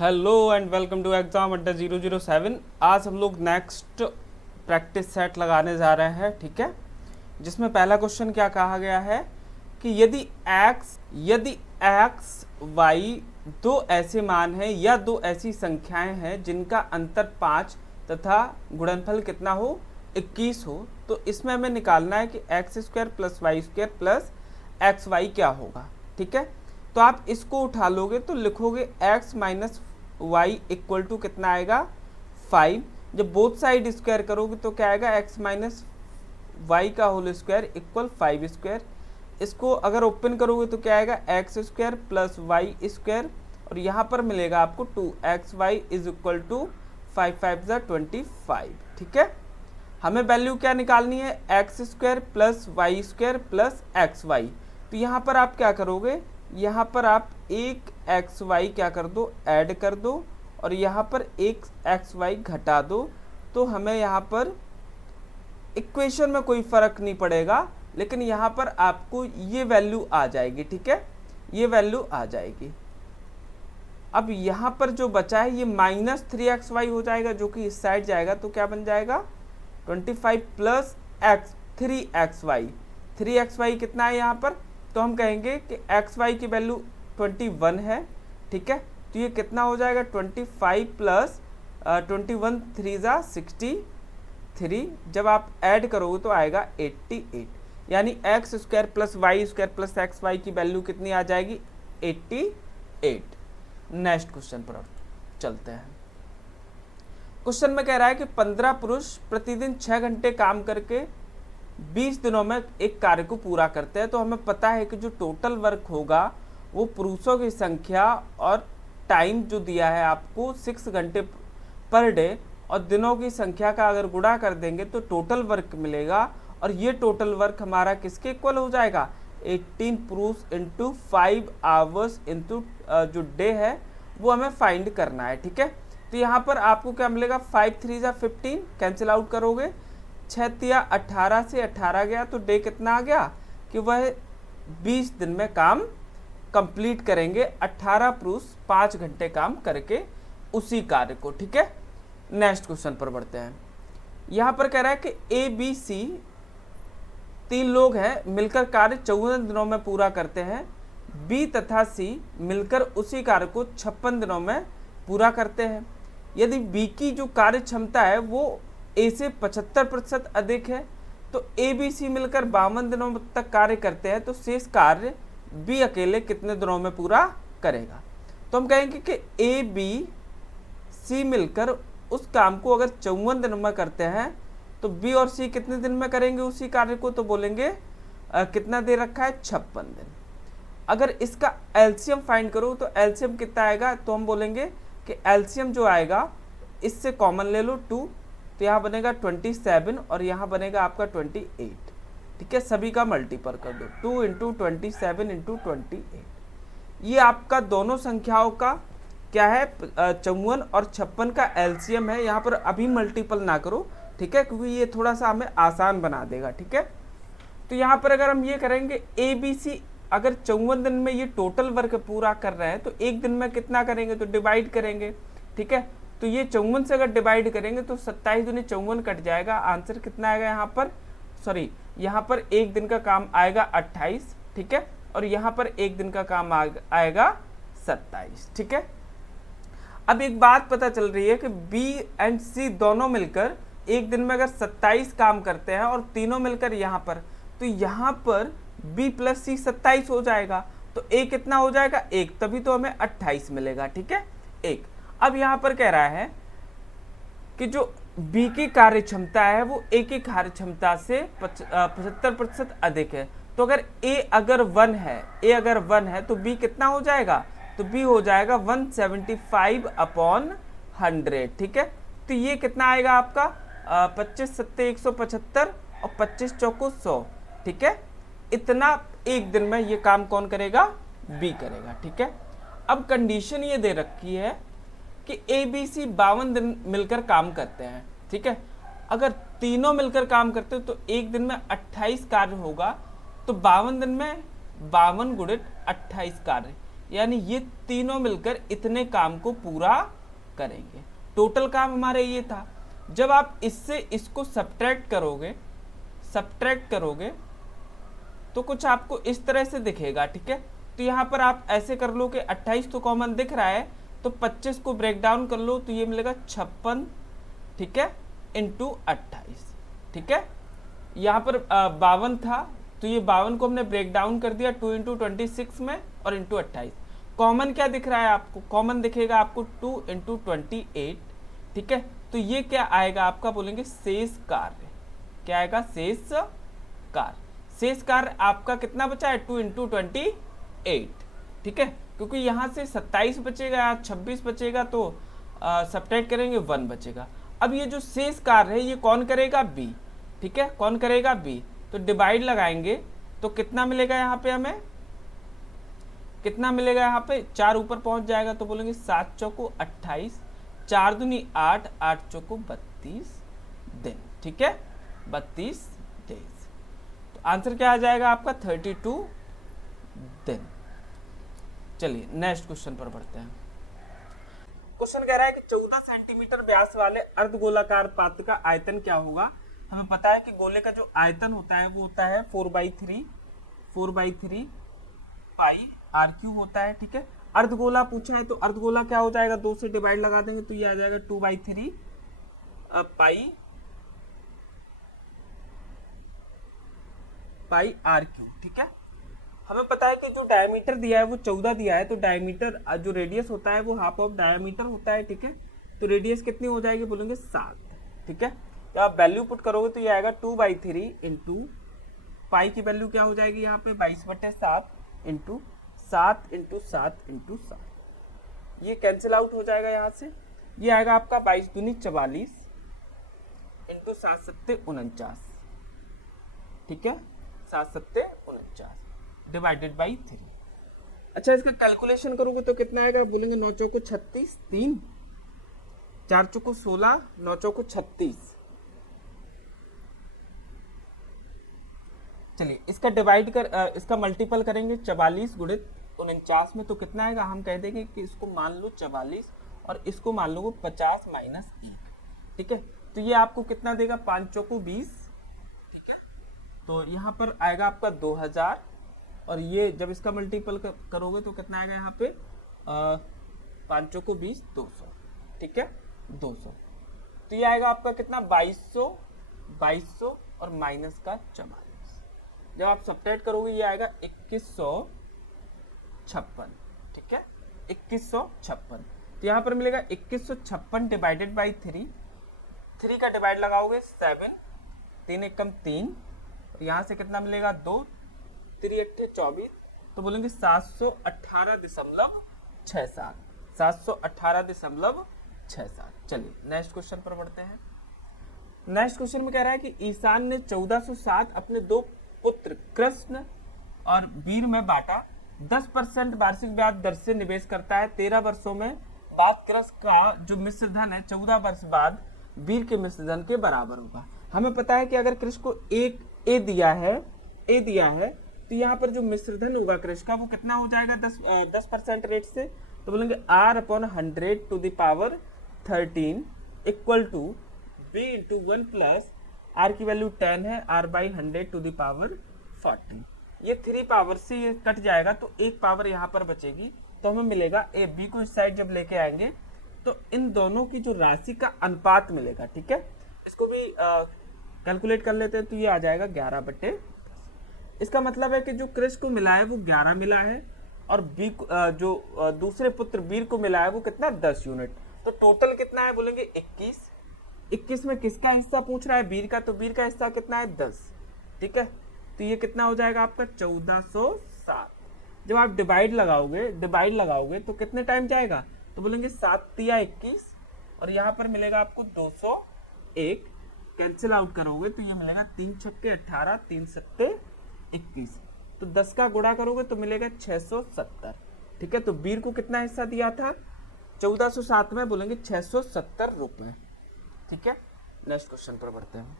Hello and welcome to exam Adda 007। आज हम लोग नेक्स्ट प्रैक्टिस सेट लगाने जा रहे हैं, ठीक है। जिसमें पहला क्वेश्चन क्या कहा गया है कि यदि x y दो ऐसे मान हैं या दो ऐसी संख्याएं हैं जिनका अंतर 5 तथा गुणनफल कितना हो 21 हो, तो इसमें हमें निकालना है कि x square plus y square plus x y क्या होगा, ठीक है। तो आप इसको उठा लोगे तो लिखोगे x minus y equal to कितना आएगा 5। जब बोथ साइड स्क्वायर करोगे तो क्या आएगा x माइनस वाई का होल स्क्वायर इक्वल 5 स्क्वायर। इसको अगर ओपन करोगे तो क्या आएगा x square plus y square और यहाँ पर मिलेगा आपको 2xy इज इक्वल टू 5 5 ज़ा 25, ठीक है। हमें वैल्यू क्या निकालनी है x square plus y square plus x y. तो यहाँ पर आप क्या करोगे, यहाँ पर आप एक एक्स वाई क्या कर दो ऐड कर दो और यहाँ पर एक एक्स वाई घटा दो। तो हमें यहाँ पर इक्वेशन में कोई फ़र्क नहीं पड़ेगा, लेकिन यहाँ पर आपको ये वैल्यू आ जाएगी, ठीक है, ये वैल्यू आ जाएगी। अब यहाँ पर जो बचा है ये माइनस 3xy हो जाएगा, जो कि इस साइड जाएगा तो क्या बन जाएगा 25 प्लस एक्स 3xy कितना है यहाँ पर, तो हम कहेंगे कि xy की वैल्यू 21 है, ठीक है। तो ये कितना हो जाएगा 25 प्लस 21 3 ज़ा 63। जब आप ऐड करोगे तो आएगा 88, यानी x square plus y square plus x y की वैल्यू कितनी आ जाएगी 88। नेक्स्ट क्वेश्चन पर चलते हैं। क्वेश्चन में कह रहा है कि 15 पुरुष प्रतिदिन 6 घंटे काम करके 20 दिनों में एक कार्य को पूरा करते हैं। तो हमें पता है कि जो टोटल वर्क होगा वो पुरुषों की संख्या और टाइम जो दिया है आपको 6 घंटे पर डे और दिनों की संख्या का अगर गुणा कर देंगे तो टोटल वर्क मिलेगा। और ये टोटल वर्क हमारा किसके इक्वल हो जाएगा 18 पुरुष इंटू 5 आवर्स इंटू जो डे है वो हमें फाइंड करना है, ठीक है। तो यहाँ पर आपको क्या मिलेगा 5 3 ज़ा 15 कैंसिल आउट करोगे, 6 तिया 18 से 18 गया तो डे कितना आ गया कि वह 20 दिन में काम कंप्लीट करेंगे। 18 पुरुष 5 घंटे काम करके उसी कार्य को, ठीक है। नेक्स्ट क्वेश्चन पर बढ़ते हैं। यहाँ पर कह रहा है कि ए बी सी 3 लोग हैं, मिलकर कार्य 54 दिनों में पूरा करते हैं। बी तथा सी मिलकर उसी कार्य को 56 दिनों में पूरा करते हैं। यदि बी की जो कार्य क्षमता है वो ए से 75% अधिक है तो ए बी सी मिलकर 52 दिनों तक कार्य करते हैं, तो शेष कार्य बी अकेले कितने दिनों में पूरा करेगा। तो हम कहेंगे कि ए बी सी मिलकर उस काम को अगर 54 दिनों में करते हैं तो बी और सी कितने दिन में करेंगे उसी कार्य को, तो बोलेंगे कितना दे रखा है 56 दिन। अगर इसका एलसीएम फाइंड करो तो एलसीएम कितना आएगा, तो हम बोलेंगे कि एलसीएम जो आएगा इससे कॉमन ले लो 2, तो यहाँ बनेगा 27 और यहाँ बनेगा आपका 28, ठीक है। सभी का मल्टीपल कर दो 2 इंटू 27 इंटू 28। ये आपका दोनों संख्याओं का क्या है 54 और 56 का एलसीएम है। यहाँ पर अभी मल्टीपल ना करो, ठीक है, क्योंकि ये थोड़ा सा हमें आसान बना देगा, ठीक है। तो यहाँ पर अगर हम ये करेंगे ए बी सी अगर 54 दिन में ये टोटल वर्क पूरा कर रहे हैं तो एक दिन में कितना करेंगे, तो डिवाइड करेंगे, ठीक है। तो ये 54 से अगर डिवाइड करेंगे तो 27 दूनी 54 कट जाएगा, आंसर कितना आएगा यहाँ पर, सॉरी यहाँ पर एक दिन का काम आएगा 28, ठीक है, और यहाँ पर एक दिन का काम आएगा 27, ठीक है। अब एक बात पता चल रही है कि बी एंड सी दोनों मिलकर एक दिन में अगर 27 काम करते हैं और तीनों मिलकर यहाँ पर, तो यहाँ पर बी प्लस सी 27 हो जाएगा, तो ए कितना हो जाएगा 1, तभी तो हमें 28 मिलेगा, ठीक है 1। अब यहाँ पर कह रहा है कि जो बी की कार्य क्षमता है वो ए की कार्य क्षमता से 75% अधिक है। तो अगर ए अगर 1 है तो बी कितना हो जाएगा, तो बी हो जाएगा 175/100, ठीक है। तो ये कितना आएगा आपका 25 7 175 और 25 चौको 100, ठीक है। इतना एक दिन में ये काम कौन करेगा, बी करेगा, ठीक है। अब कंडीशन ये दे रखी है कि ए बी सी 52 दिन मिलकर काम करते हैं, ठीक है। अगर तीनों मिलकर काम करते हो तो एक दिन में 28 कार्य होगा, तो 52 दिन में 52 गुणित 28 कार्य, यानी ये तीनों मिलकर इतने काम को पूरा करेंगे। टोटल काम हमारे ये था। जब आप इससे इसको सब्ट्रैक्ट करोगे तो कुछ आपको इस तरह से दिखेगा, ठीक है। तो यहाँ पर आप ऐसे कर लो कि 28 तो कॉमन दिख रहा है, तो 25 को ब्रेक डाउन कर लो तो ये मिलेगा 56, ठीक है, इंटू 28, ठीक है। यहाँ पर 52 था, तो ये 52 को हमने ब्रेक डाउन कर दिया 2 इंटू 26 में और इंटू 28। कॉमन क्या दिख रहा है आपको? कॉमन दिखेगा आपको 2 इंटू 28, ठीक है। तो ये क्या आएगा आपका, बोलेंगे शेष कार्य। क्या आएगा? शेष कार्य। शेष कार्य आपका कितना बचा है? 2 इंटू 28, ठीक है। क्योंकि यहाँ से 27 बचेगा, 26 बचेगा, तो सब्ट्रैक्ट करेंगे 1 बचेगा। अब ये जो शेष कार्य है ये कौन करेगा? बी, ठीक है। कौन करेगा? बी। तो डिवाइड लगाएंगे तो कितना मिलेगा यहाँ पे हमें? कितना मिलेगा यहाँ पे? 4 ऊपर पहुंच जाएगा तो बोलेंगे 7 चौको 28, 4 दूनी 8, 8 चौको 32 दिन, ठीक है, 32 डेज। तो आंसर क्या आ जाएगा आपका? 32 दिन। चलिए नेक्स्ट क्वेश्चन पर बढ़ते हैं। क्वेश्चन कह रहा है कि 14 सेंटीमीटर व्यास वाले अर्धगोलाकार पात्र का आयतन क्या होगा। हमें पता है कि गोले का जो आयतन होता है वो होता है 4/3 पाई आर क्यू होता है, ठीक है। अर्धगोला पूछा है तो अर्धगोला क्या हो जाएगा? 2 से डिवाइड लगा देंगे तो ये आ जाएगा 2/3 पाई आर क्यू, ठीक है। हमें पता है कि जो डायमीटर दिया है वो 14 दिया है, तो डायमीटर जो रेडियस होता है वो हाफ ऑफ डायमीटर होता है, ठीक है। तो रेडियस कितनी हो जाएगी? बोलेंगे 7, ठीक है। तो आप वैल्यू पुट करोगे तो ये आएगा 2/3 इंटू पाई की वैल्यू क्या हो जाएगी यहाँ पे? 22/7 इंटू 7 इंटू 7 इंटू 7। ये कैंसिल आउट हो जाएगा यहाँ से। ये आएगा आपका 22 दूनी 44 इंटू 7 सत्ते 49, ठीक है, 7 सत्ते 49 डिवाइडेड बाई 3। अच्छा, इसका कैलकुलेशन करोगे तो कितना आएगा? बोलेंगे 9 चौको 36, 3, 4 चौको 16, 9 चौको 36। चलिए इसका डिवाइड कर इसका मल्टीपल करेंगे 44 गुणित 49 में, तो कितना आएगा? हम कह देंगे कि इसको मान लो 44 और इसको मान लो 50 माइनस 1, ठीक है। तो ये आपको कितना देगा? 5 चौको 20, ठीक है। तो यहाँ पर आएगा आपका 2000 और ये जब इसका मल्टीपल करोगे तो कितना आएगा यहाँ पे? 5 चौको 20, 200, ठीक है, 200। तो ये आएगा आपका कितना? 2200 और माइनस का 44। जब आप सब्ट्रैक्ट करोगे ये आएगा 2156, ठीक है, 2156। तो यहाँ पर मिलेगा 2156 डिवाइडेड बाई 3 का डिवाइड लगाओगे 7, 3 एकम 3, और यहाँ से कितना मिलेगा? 2, 3 अट्ठे 24, तो बोलेंगे 718.67, 718.67। चलिए नेक्स्ट क्वेश्चन पर बढ़ते हैं। नेक्स्ट क्वेश्चन में कह रहा है कि ईशान ने 1407 अपने 2 पुत्र कृष्ण और वीर में बांटा। 10% वार्षिक ब्याज दर से निवेश करता है। 13 वर्षों में बाद कृष्ण का जो मिश्र धन है 14 वर्ष बाद वीर के मिश्र धन के बराबर होगा। हमें पता है कि अगर कृष्ण को ए दिया है तो यहाँ पर जो मिश्र धन होगा कृष्ण का वो कितना हो जाएगा? 10% रेट से, तो बोलेंगे R/100 to the power 13 equal to B into 1 plus R की वैल्यू 10 है, R/100 टू द पावर 40। ये 3 पावर से ये कट जाएगा तो 1 पावर यहाँ पर बचेगी, तो हमें मिलेगा ए बी को इस साइड जब लेके आएंगे तो इन दोनों की जो राशि का अनुपात मिलेगा, ठीक है। इसको भी कैलकुलेट कर लेते हैं तो ये आ जाएगा 11/10। इसका मतलब है कि जो कृष्ण को मिला है वो 11 मिला है और बी जो दूसरे पुत्र वीर को मिला है वो कितना? 10 यूनिट। तो टोटल कितना है? बोलेंगे 21 में किसका हिस्सा पूछ रहा है? वीर का। तो वीर का हिस्सा कितना है? 10, ठीक है। तो ये कितना हो जाएगा आपका? 1407। जब आप डिवाइड लगाओगे तो कितने टाइम जाएगा? तो बोलेंगे 7 तिया 21 और यहाँ पर मिलेगा आपको 201। कैंसिल आउट करोगे तो ये मिलेगा 3 छक्के 18, 3 सत्ते 21। तो 10 का गुणा करोगे तो मिलेगा 670, ठीक है। तो वीर को कितना हिस्सा दिया था? 1407 में, बोलेंगे 670 रुपए, ठीक है। नेक्स्ट क्वेश्चन पर बढ़ते हैं।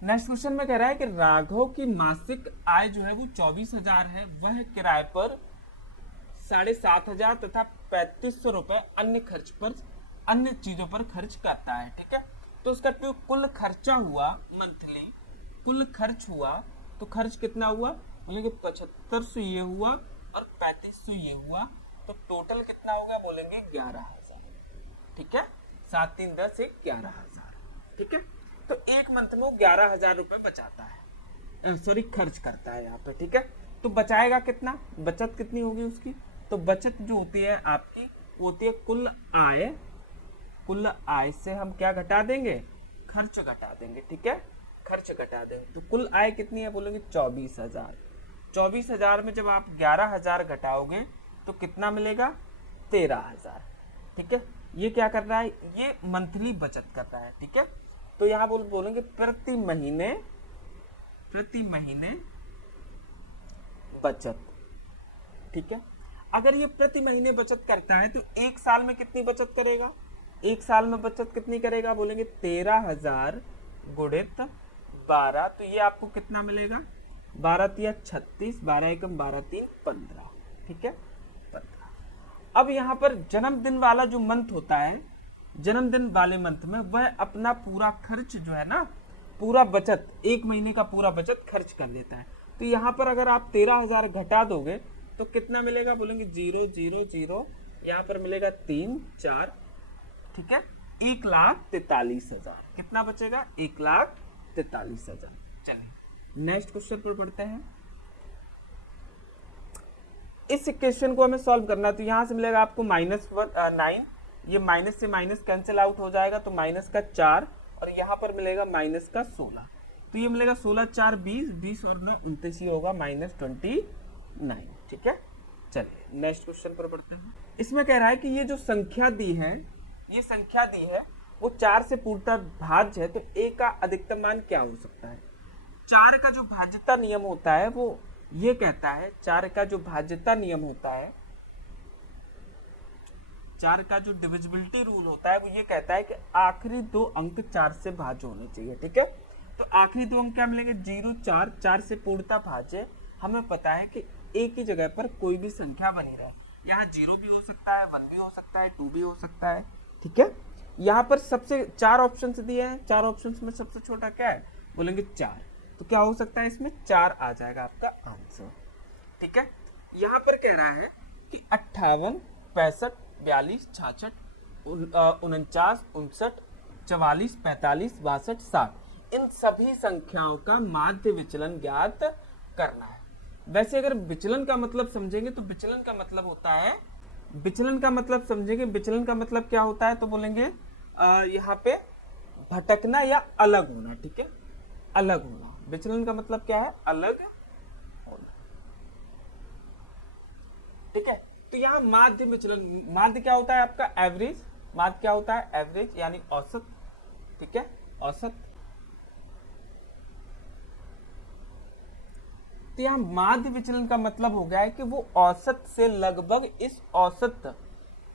नेक्स्ट क्वेश्चन में कह रहा है कि राघव की मासिक आय जो है वो 24,000 है, वह किराए पर 7,500 तथा 3,500 रुपए अन्य खर्च पर, अन्य चीजों पर खर्च करता है। ठीक है, तो उसका जो कुल खर्चा हुआ मंथली, कुल खर्च हुआ, तो खर्च कितना हुआ बोलेंगे 7,500 ये हुआ और 3,500 ये हुआ, तो टोटल कितना हो गया बोलेंगे 11,000। ठीक है, 7 3 10 1 11,000। ठीक है, तो एक मंथ में वो 11,000 रुपए बचाता है, सॉरी खर्च करता है यहाँ पे। ठीक है, तो बचाएगा कितना, बचत कितनी होगी उसकी, तो बचत जो होती है आपकी वो होती है कुल आय, कुल आय से हम क्या घटा देंगे, खर्च घटा देंगे। ठीक है, खर्च घटा देंगे, तो कुल आय कितनी है बोलेंगे 24,000। 24,000 में जब आप 11,000 घटाओगे तो कितना मिलेगा 13,000। ठीक है, ये क्या कर रहा है, ये मंथली बचत कर रहा है। ठीक है, तो यहाँ बोलेंगे प्रति महीने, प्रति महीने बचत। ठीक है, अगर ये प्रति महीने बचत करता है तो एक साल में कितनी बचत करेगा, एक साल में बचत कितनी करेगा बोलेंगे 13,000 गुणित 12, तो ये आपको कितना मिलेगा 12 तिया 36, 12 एकम 12 3 15। ठीक है, 15। अब यहाँ पर जन्मदिन वाला जो मंथ होता है, जन्मदिन वाले मंथ में वह अपना पूरा खर्च जो है ना, पूरा बचत, एक महीने का पूरा बचत खर्च कर लेता है। तो यहाँ पर अगर आप 13,000 घटा दोगे तो कितना मिलेगा बोलेंगे 0 0 0, यहाँ पर मिलेगा 3 4। ठीक है, 1,43,000 कितना बचेगा 1,43,000। चलिए नेक्स्ट क्वेश्चन पर पढ़ते हैं। इस इक्वेशन को हमें सॉल्व करना, तो यहां से मिलेगा आपको -9, ये माइनस से माइनस कैंसिल आउट हो जाएगा, तो माइनस का 4 और यहाँ पर मिलेगा माइनस का 16, तो ये मिलेगा 16 4 20, 20 और 9 29, ये होगा -29। ठीक है, चलिए नेक्स्ट क्वेश्चन पर पढ़ते हैं। इसमें कह रहा है कि ये जो संख्या दी है, ये संख्या दी है वो 4 से पूर्णतः भाज्य है, तो a का अधिकतम मान क्या हो सकता है। 4 का जो भाज्यता नियम होता है वो ये कहता है, 4 का जो भाज्यता नियम होता है, 4 का जो डिविजिबिलिटी रूल होता है वो ये कहता है कि आखिरी 2 अंक 4 से भाज्य होने चाहिए। ठीक है, तो आखिरी 2 अंक क्या मिलेंगे 0 4, 4 से पूर्णतः भाज्य। हमें पता है कि एक ही जगह पर कोई भी संख्या बनी रहे, यहाँ 0 भी हो सकता है, 1 भी हो सकता है, 2 भी हो सकता है। ठीक है, यहाँ पर सबसे 4 ऑप्शन दिए हैं, 4 ऑप्शन में सबसे छोटा क्या है बोलेंगे 4, तो क्या हो सकता है इसमें 4 आ जाएगा आपका आंसर। ठीक है, यहाँ पर कह रहा है कि 58 65 42 66 49 59 44 45 62 60 इन सभी संख्याओं का माध्य विचलन ज्ञात करना है। वैसे अगर विचलन का मतलब समझेंगे तो विचलन का मतलब होता है, विचलन का मतलब समझेंगे, विचलन का मतलब क्या होता है तो बोलेंगे यहाँ पे भटकना या अलग होना। ठीक है, अलग होना, विचलन का मतलब क्या है अलग होना। ठीक है, तो यहाँ माध्य विचलन, माध्य क्या होता है आपका एवरेज, माध्य क्या होता है एवरेज यानी औसत। ठीक है, औसत, तो यहाँ माध्य विचलन का मतलब हो गया है कि वो औसत से लगभग इस औसत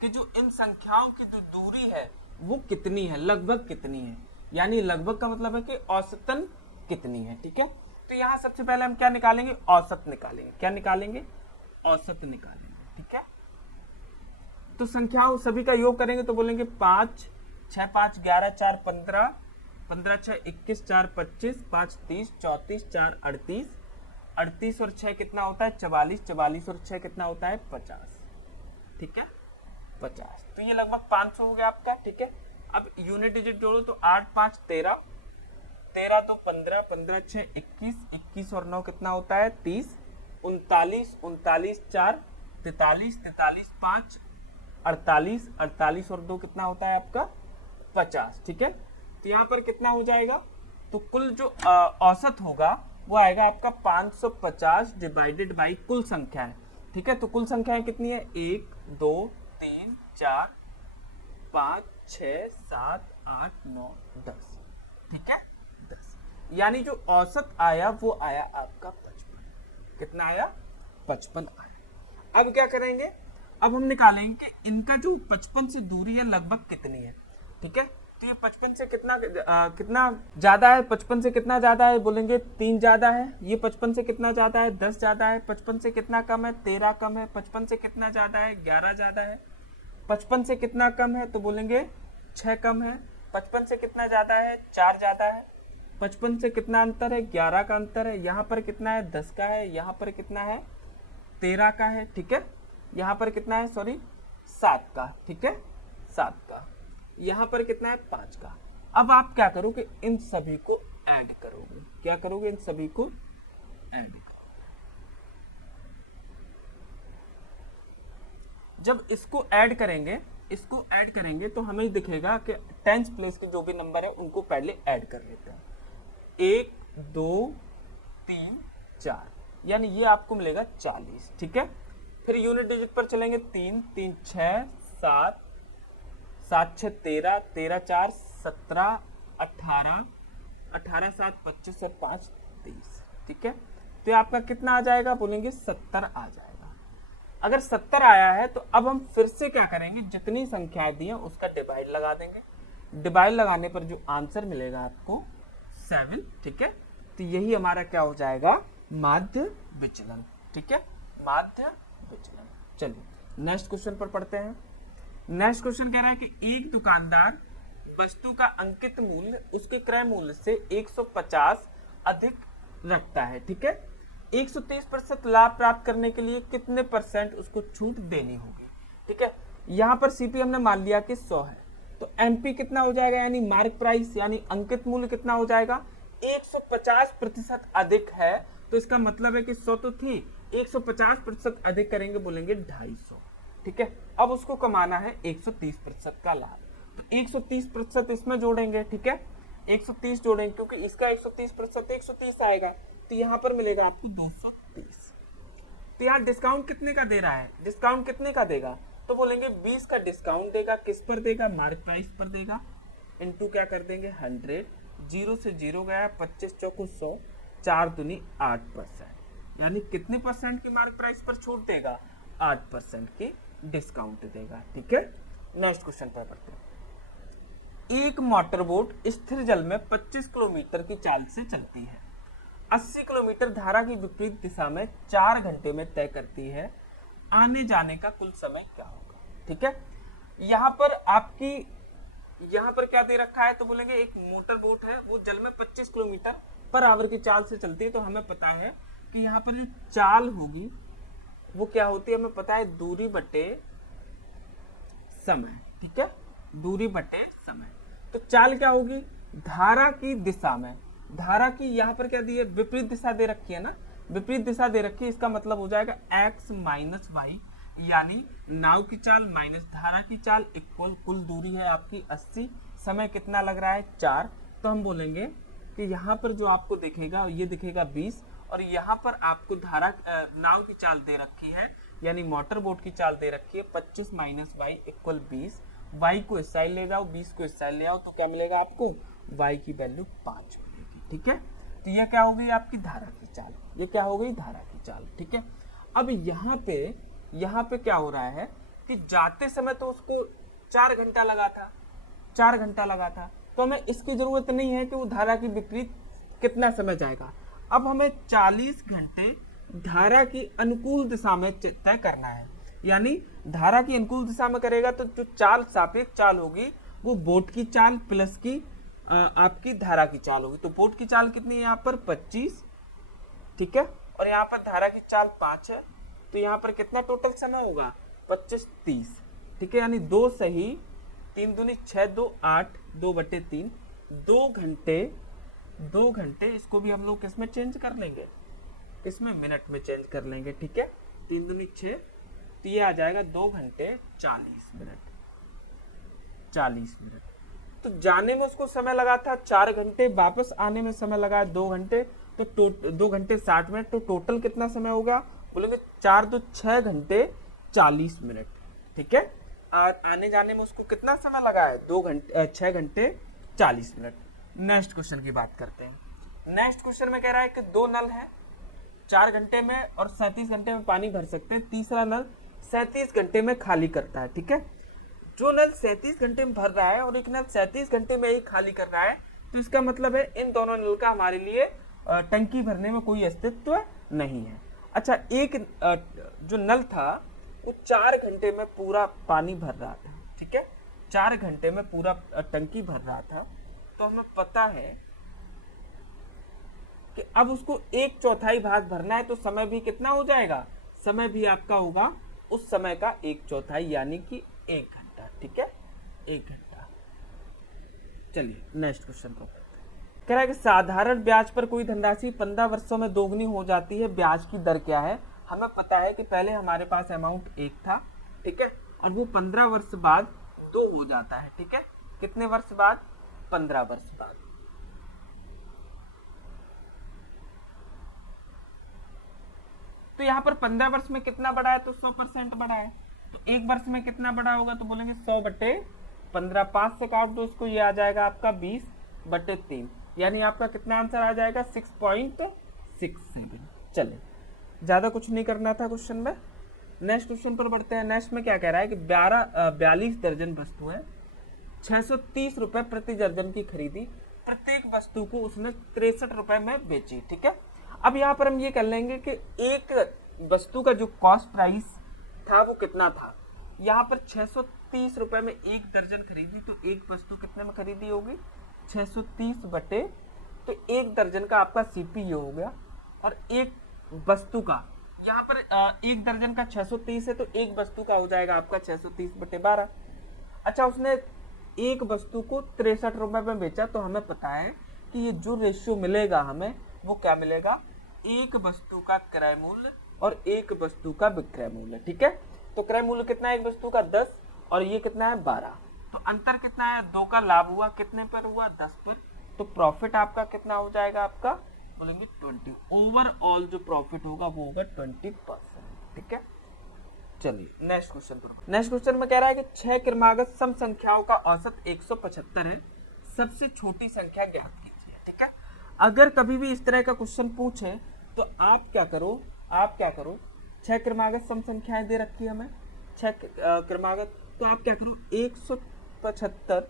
की जो इन संख्याओं की जो दूरी है वो कितनी है, लगभग कितनी है, यानी लगभग का मतलब है कि औसतन कितनी है। ठीक है, तो यहाँ सबसे पहले हम क्या निकालेंगे औसत निकालेंगे, क्या निकालेंगे औसत निकालेंगे। ठीक है, तो संख्याओं सभी का योग करेंगे तो बोलेंगे 5 6 5 11 4 15 15 6 21 4 25 5 30 34 4 38 38 और 6 कितना होता है 44 44 और 6 कितना होता है 50। ठीक है, 50, तो ये लगभग 500 हो गया आपका। ठीक है, अब यूनिट डिजिट जोड़ो तो 8 5 13 13 तो 15 15 6 21 21 और 9 कितना होता है 30 39 39 4 43 43 5 48 48 और 2 कितना होता है आपका 50। ठीक है, तो यहाँ पर कितना हो जाएगा, तो कुल जो औसत होगा वो आएगा आपका 550 डिवाइडेड बाई कुल संख्या है। ठीक है, तो कुल संख्याएं कितनी है 1 2 3 4 5 6 7 8 9 10। ठीक है, 10, यानी जो औसत आया वो आया आपका 55। कितना आया 55 आया। अब क्या करेंगे, अब हम निकालेंगे कि इनका जो 55 से दूरी है लगभग कितनी है। ठीक है, तो ये 55 से कितना कितना ज्यादा है, 55 से कितना ज्यादा है, बोलेंगे 3 ज्यादा है। ये 55 से कितना ज्यादा है, 10 ज्यादा है। 55 से कितना कम है, 13 कम है। 55 से कितना ज्यादा है, 11 ज्यादा है। 55 से कितना कम है, तो बोलेंगे 6 कम है। 55 से कितना ज्यादा है, 4 ज्यादा है। 55 से कितना अंतर है, 11 का अंतर है। यहाँ पर कितना है, 10 का है। यहाँ पर कितना है, 13 का है। ठीक है, यहाँ पर कितना है, सॉरी 7 का। ठीक है, 7 का। यहाँ पर कितना है, 5 का। अब आप क्या करोगे, इन सभी को ऐड करोगे। क्या करोगे, इन सभी को ऐड करोगे। जब इसको ऐड करेंगे तो हमें दिखेगा कि 10th प्लेस के जो भी नंबर है उनको पहले ऐड कर लेते हैं। 1 2 3 4, यानी ये आपको मिलेगा 40। ठीक है, फिर यूनिट डिजिट पर चलेंगे। 3 3 6 7 7 6 13 13 4 17 18 18 7 25 और 5 23। ठीक है, तो ये आपका कितना आ जाएगा, बोलेंगे 70 आ जाएगा। अगर 70 आया है तो अब हम फिर से क्या करेंगे, जितनी संख्याएं दी हैं उसका डिवाइड लगा देंगे। डिवाइड लगाने पर जो आंसर मिलेगा आपको 7। ठीक है, तो यही हमारा क्या हो जाएगा, माध्य विचलन। ठीक है, माध्य विचलन। चलिए नेक्स्ट क्वेश्चन पर पढ़ते हैं। नेक्स्ट क्वेश्चन कह रहा है कि एक दुकानदार वस्तु का अंकित मूल्य उसके क्रय मूल्य से 150 अधिक रखता है। ठीक है, 130% लाभ प्राप्त करने के लिए कितने % उसको छूट देनी होगी। ठीक है, यहाँ पर सीपी हमने मान लिया कि 100 है, तो एमपी कितना हो जाएगा, यानी मार्क प्राइस यानी अंकित मूल्य कितना हो जाएगा, 150% अधिक है। तो इसका मतलब है कि 100 तो थी, 150% अधिक करेंगे, बोलेंगे 250। ठीक है, अब उसको कमाना है 130% का लाभ, तो 130% इसमें जोड़ेंगे। ठीक है, 130 जोड़ेंगे क्योंकि इसका 130% 130 आएगा, तो यहाँ पर मिलेगा आपको 230। तो यहाँ डिस्काउंट कितने का दे रहा है, डिस्काउंट कितने का देगा, तो बोलेंगे 20 का डिस्काउंट देगा। किस पर देगा, मार्क प्राइस पर देगा। इनटू क्या कर देंगे 100, 0 से 0 गया, 25 चौको 100, 4 दूनी 8%, यानी कितने % की मार्क प्राइस पर छूट देगा, 8% की डिस्काउंट देगा। ठीक है, नेक्स्ट क्वेश्चन पर पढ़ते हैं। एक मोटर बोट स्थिर जल में 25 किलोमीटर की चाल से चलती है, 80 किलोमीटर धारा की विपरीत दिशा में 4 घंटे में तय करती है, आने जाने का कुल समय क्या होगा। ठीक है, यहाँ पर क्या दे रखा है, तो बोलेंगे एक मोटर बोट है, वो जल में 25 किलोमीटर पर आवर की चाल से चलती है। तो हमें पता है कि यहाँ पर जो चाल होगी वो क्या होती है, हमें पता है दूरी बटे समय। ठीक है, दूरी बटे समय। तो चाल क्या होगी, धारा की दिशा में, धारा की यहाँ पर क्या दी है, विपरीत दिशा दे रखी है ना, विपरीत दिशा दे रखी है, इसका मतलब हो जाएगा x माइनस वाई, यानी नाव की चाल माइनस धारा की चाल इक्वल कुल दूरी है आपकी 80, समय कितना लग रहा है 4। तो हम बोलेंगे कि यहाँ पर जो आपको दिखेगा ये दिखेगा 20, और यहाँ पर आपको धारा नाव की चाल दे रखी है, यानी मोटर बोट की चाल दे रखी है 25 माइनस वाई इक्वल 20। वाई को इस साइड ले जाओ, 20 को इस साइड ले आओ, तो क्या मिलेगा आपको, वाई की वैल्यू 5 मिलेगी। ठीक है, तो ये क्या हो गई आपकी धारा की चाल, ये क्या हो गई धारा की चाल। ठीक है, अब यहाँ पे क्या हो रहा है कि जाते समय तो उसको 4 घंटा लगा था, 4 घंटा लगा था, तो हमें इसकी जरूरत नहीं है कि वो धारा की विपरीत कितना समय जाएगा। अब हमें 40 घंटे धारा की अनुकूल दिशा में तय करना है, यानी धारा की अनुकूल दिशा में करेगा तो जो चाल सापेक्ष चाल होगी वो बोट की चाल प्लस की आपकी धारा की चाल होगी। तो बोट की चाल कितनी है यहाँ पर 25, ठीक है, और यहाँ पर धारा की चाल 5 है, तो यहाँ पर कितना टोटल समय होगा 25 30। ठीक है, यानी 2 सही 3 दूनी 6 2 8 2/3, 2 घंटे इसको भी हम लोग किसमें चेंज कर लेंगे, इसमें मिनट में चेंज कर लेंगे। ठीक है, 3 दूनी 6, तो ये आ जाएगा 2 घंटे 40 मिनट। तो जाने में उसको समय लगा था 4 घंटे, वापस आने में समय लगा 2 घंटे, तो 2 घंटे 60 मिनट, तो टोटल कितना समय होगा, बोलेंगे 4 2 6 घंटे 40 मिनट। ठीक है, और आने जाने में उसको कितना समय लगा है 6 घंटे 40 मिनट। नेक्स्ट क्वेश्चन की बात करते हैं। नेक्स्ट क्वेश्चन में कह रहा है कि 2 नल है, 4 घंटे में और 37 घंटे में पानी भर सकते हैं, तीसरा नल 37 घंटे में खाली करता है। ठीक है, जो नल 37 घंटे में भर रहा है और एक नल 37 घंटे में ही खाली कर रहा है, तो इसका मतलब है इन दोनों नल का हमारे लिए टंकी भरने में कोई अस्तित्व नहीं है। अच्छा, एक जो नल था वो 4 घंटे में पूरा पानी भर रहा था, ठीक है, 4 घंटे में पूरा टंकी भर रहा था, तो हमें पता है कि अब उसको 1/4 भाग भरना है, तो समय भी कितना हो जाएगा, समय भी आपका होगा उस समय का 1/4 यानी कि 1 घंटा, ठीक है, 1 घंटा। चलिए नेक्स्ट क्वेश्चन को करते हैं। कह रहा है कि साधारण ब्याज पर कोई धनराशि 15 वर्षों में दोगुनी हो जाती है, ब्याज की दर क्या है। हमें पता है कि पहले हमारे पास अमाउंट 1 था, ठीक है, और वो 15 वर्ष बाद 2 हो जाता है, ठीक है, कितने वर्ष बाद, 15 वर्ष बाद। तो यहाँ पर 15 वर्ष में कितना बढ़ा है, तो 100% बढ़ा है, तो एक वर्ष में कितना बढ़ा होगा, तो बोलेंगे 100/15, 5 से काट दो उसको, ये आ जाएगा आपका 20/3, यानी आपका कितना आंसर आ जाएगा 6.67। चलिए, ज्यादा कुछ नहीं करना था क्वेश्चन में। नेक्स्ट क्वेश्चन पर बढ़ते हैं। नेक्स्ट में क्या कह रहा है कि 42 दर्जन वस्तुएं 630 रुपए प्रति दर्जन की खरीदी, प्रत्येक वस्तु को उसने 63 रुपए में बेची, ठीक है। अब यहाँ पर हम ये कर लेंगे कि एक वस्तु का जो कॉस्ट प्राइस था वो कितना था, यहाँ पर 630 रुपए में एक दर्जन खरीदी, तो एक वस्तु कितने में खरीदी होगी, 630 बटे, तो एक दर्जन का आपका सीपी ये हो गया, और एक वस्तु का यहाँ पर एक दर्जन का 630 है, तो एक वस्तु का हो जाएगा आपका 630/12। अच्छा, उसने एक वस्तु को 63 रुपए में बेचा, तो हमें पता है कि ये जो रेशियो मिलेगा हमें वो क्या मिलेगा, एक वस्तु का क्रय मूल्य और एक वस्तु का विक्रय मूल्य, ठीक है। तो क्रय मूल्य कितना है एक वस्तु का, 10, और ये कितना है 12, तो अंतर कितना है, 2 का लाभ हुआ, कितने पर हुआ, 10 पर, तो प्रॉफिट आपका कितना हो जाएगा, आपका बोलेंगे 20, ओवरऑल जो प्रॉफिट होगा वो होगा 20%, ठीक है। चलिए नेक्स्ट क्वेश्चन पर। नेक्स्ट क्वेश्चन में कह रहा है कि 6 क्रमागत सम संख्याओं का औसत 175 है, सबसे छोटी संख्या ज्ञात कीजिए, ठीक है। अगर कभी भी इस तरह का क्वेश्चन पूछे तो आप क्या करो, 6 क्रमागत सम संख्याएं दे रखी है हमें, 6 क्रमागत, तो आप क्या करो 175,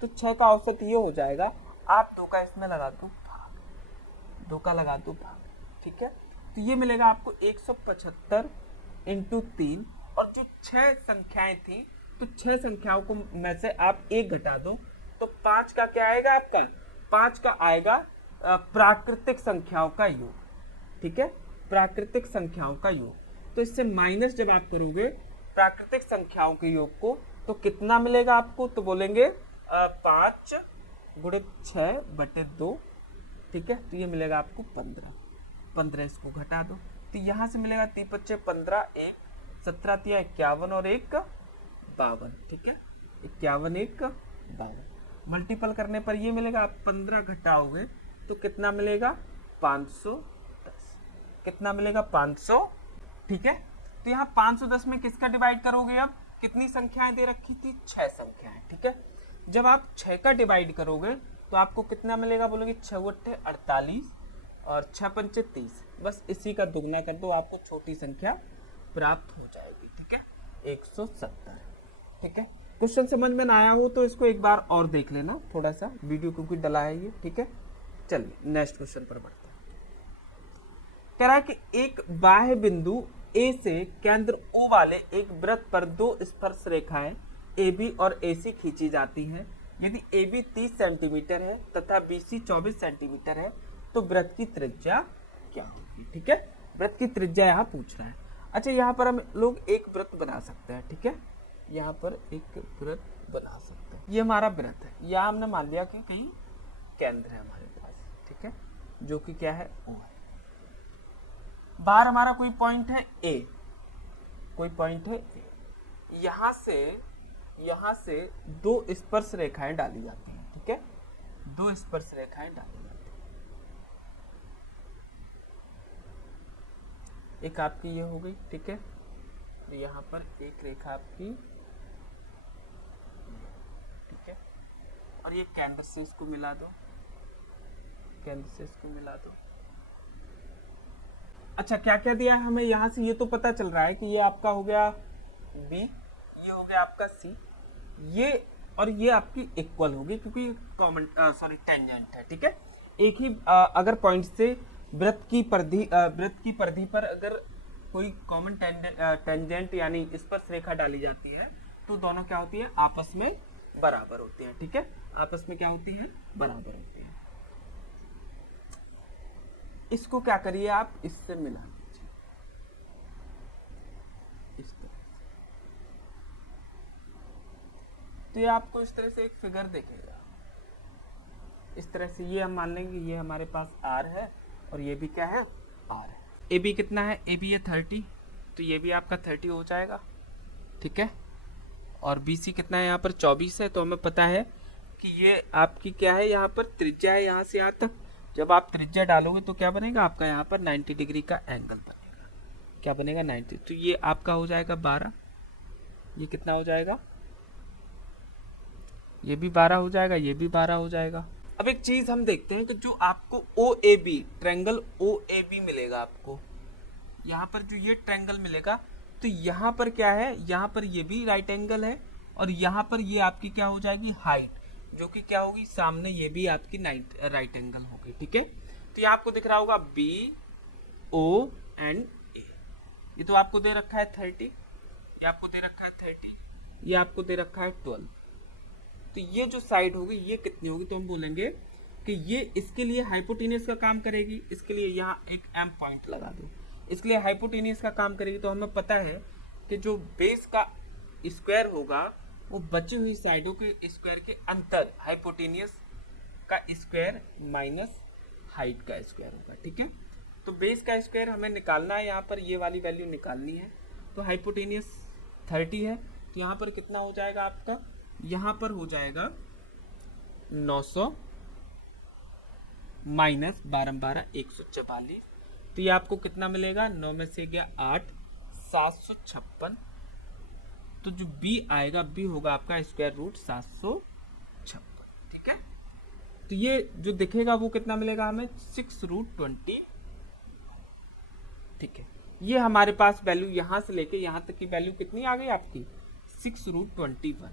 तो 6 का औसत ये हो जाएगा, आप 2 का इसमें लगा दो भाग, 2 का लगा दो भाग, ठीक है। तो ये मिलेगा आपको 175 × 3, और जो 6 संख्याएं थी, तो 6 संख्याओं को में से आप 1 घटा दो, तो 5 का क्या आएगा आपका, 5 का आएगा प्राकृतिक संख्याओं का योग, ठीक है, प्राकृतिक संख्याओं का योग। तो इससे माइनस जब आप करोगे प्राकृतिक संख्याओं के योग को, तो कितना मिलेगा आपको, तो बोलेंगे 5 × 6/2, ठीक है, तो ये मिलेगा आपको 15, इसको घटा दो, तो यहाँ से मिलेगा 3×5 = 15, 1 17 × 3 = 51 और 1 52, ठीक है, 51 1 52, मल्टीपल करने पर ये मिलेगा, आप 15 घटाओगे तो कितना मिलेगा, 510, कितना मिलेगा, 500, ठीक है। तो यहाँ 510 में किसका डिवाइड करोगे, अब कितनी संख्याएं दे रखी थी, 6 संख्याएं, ठीक है। जब आप 6 का डिवाइड करोगे तो आपको कितना मिलेगा, बोलोगे 6 × 8 = 48 और 6 × 5 = 30, बस इसी का दुगना कर दो, आपको छोटी संख्या प्राप्त हो जाएगी, ठीक है, 170, ठीक है। क्वेश्चन समझ में ना आया हो तो इसको एक बार और देख लेना, थोड़ा सा वीडियो क्योंकि डला है ये, ठीक है। चलिए नेक्स्ट क्वेश्चन पर बढ़ते हैं। कह रहा है कि एक बाह्य बिंदु A से केंद्र O वाले एक वृत्त पर 2 स्पर्श रेखाएं AB और AC खींची जाती हैं। यदि AB 30 सेंटीमीटर है तथा BC 24 सेंटीमीटर है, तो वृत्त की त्रिज्या क्या होगी, ठीक है। वृत्त की त्रिज्या यहाँ पूछ रहा है। अच्छा, यहाँ पर हम लोग एक वृत्त बना सकते हैं, ठीक है, यहाँ पर एक वृत्त बना सकते हैं, ये हमारा वृत्त है, यहाँ हमने मान लिया कि कहीं केंद्र है हमारे पास, ठीक है, जो कि क्या है, O है। बाहर हमारा कोई पॉइंट है A, कोई पॉइंट है A, यहाँ से 2 स्पर्श रेखाएं डाली जाती हैं, ठीक है, 2 स्पर्श रेखाएं डाली जाती हैं, एक आपकी ये हो गई, ठीक है, तो यहाँ पर एक रेखा आपकी, ठीक है, और ये केंद्र से इसको मिला दो, केंद्र से इसको मिला दो। अच्छा, क्या क्या दिया है हमें, यहाँ से ये तो पता चल रहा है कि ये आपका हो गया B, ये हो गया आपका C, ये और ये आपकी इक्वल होगी क्योंकि कॉमन टेंजेंट है, ठीक है। एक ही अगर पॉइंट से वृत्त की परिधि पर अगर कोई कॉमन टेंजेंट यानी स्पर्श रेखा डाली जाती है तो दोनों क्या होती है, आपस में बराबर होती हैं, ठीक है। आपस में क्या होती हैं, बराबर होती हैं। इसको क्या करिए आप, इससे मिला दीजिए इस तरह से, तो ये आपको इस तरह से एक फिगर दिखेगा इस तरह से। ये हम मान लेंगे ये हमारे पास r है और ये भी क्या है, r है। ए बी कितना है, ए बी है 30, तो ये भी आपका 30 हो जाएगा, ठीक है। और बी सी कितना है, यहाँ पर 24 है, तो हमें पता है कि ये आपकी क्या है, यहाँ पर त्रिज्या है यहाँ से यहाँ तक। जब आप त्रिज्या डालोगे तो क्या बनेगा आपका, यहाँ पर 90 डिग्री का एंगल बनेगा। क्या बनेगा 90, तो ये आपका हो जाएगा 12। ये कितना हो जाएगा, ये भी 12 हो जाएगा, ये भी 12 हो जाएगा। अब एक चीज हम देखते हैं कि जो आपको O A B, triangle O A B मिलेगा आपको, यहाँ पर जो ये ट्रायंगल मिलेगा, तो यहाँ पर क्या है, यहाँ पर ये भी राइट एंगल है और यहाँ पर ये आपकी क्या हो जाएगी, हाइट, जो कि क्या होगी, सामने ये भी आपकी राइट एंगल होगी, ठीक है। तो ये आपको दिख रहा होगा बी ओ एंड ए। ये तो आपको दे रखा है 30, ये आपको दे रखा है 30, ये आपको दे रखा है 12। तो ये जो साइड होगी ये कितनी होगी, तो हम बोलेंगे कि ये इसके लिए हाइपोटेन्यूज का काम करेगी। इसके लिए यहाँ एक एम पॉइंट लगा दो, इसके लिए हाइपोटेन्यूज का काम करेगी। तो हमें पता है कि जो बेस का स्क्वायर होगा वो बची हुई साइडों के स्क्वायर के अंतर, हाइपोटेन्यूज का स्क्वायर माइनस हाइट का स्क्वायर होगा, ठीक है। तो बेस का स्क्वायर हमें निकालना है, यहाँ पर ये वाली वैल्यू निकालनी है। तो हाइपोटेन्यूज 30 है, तो यहाँ पर कितना हो जाएगा आपका, यहाँ पर हो जाएगा 900 माइनस 12 144। तो ये आपको कितना मिलेगा, 9 में से गया 8, 756। तो जो b आएगा, b होगा आपका स्क्वायर रूट 756, ठीक है। तो ये जो दिखेगा वो कितना मिलेगा हमें, 6√20, ठीक है। ये हमारे पास वैल्यू यहाँ से लेके यहाँ तक की वैल्यू कितनी आ गई आपकी, 6√21।